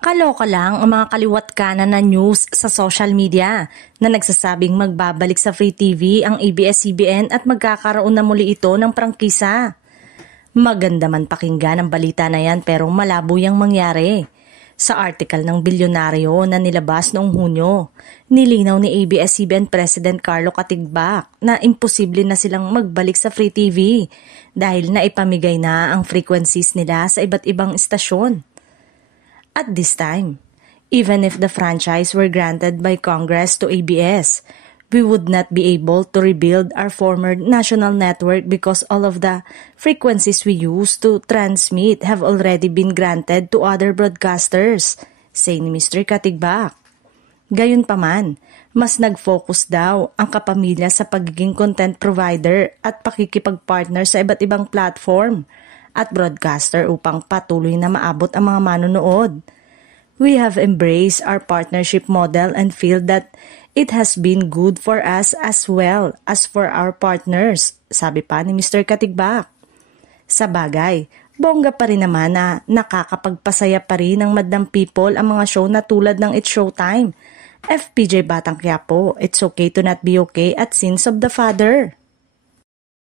Kaloka lang ang mga kaliwat kanan na news sa social media na nagsasabing magbabalik sa Free TV ang ABS-CBN at magkakaroon na muli ito ng prangkisa. Maganda man pakinggan ang balita na yan pero malabo yang mangyari. Sa article ng bilyonaryo na nilabas noong Hunyo, nilinaw ni ABS-CBN President Carlo Katigbak na imposible na silang magbalik sa Free TV dahil naipamigay na ang frequencies nila sa iba't ibang istasyon. At this time, even if the franchise were granted by Congress to ABS, we would not be able to rebuild our former national network because all of the frequencies we use to transmit have already been granted to other broadcasters, say ni Mr. Katigbak. Gayunpaman, mas nag-focus daw ang kapamilya sa pagiging content provider at pakikipag-partner sa iba't ibang platform at broadcaster upang patuloy na maabot ang mga manonood. We have embraced our partnership model and feel that it has been good for us as well as for our partners, sabi pa ni Mr. Katigbak. Sa bagay, bongga pa rin naman na nakakapagpasaya pa rin ng Madam People ang mga show na tulad ng It's Showtime, FPJ Batang Quiapo, It's Okay to Not Be Okay at Sins of the Father.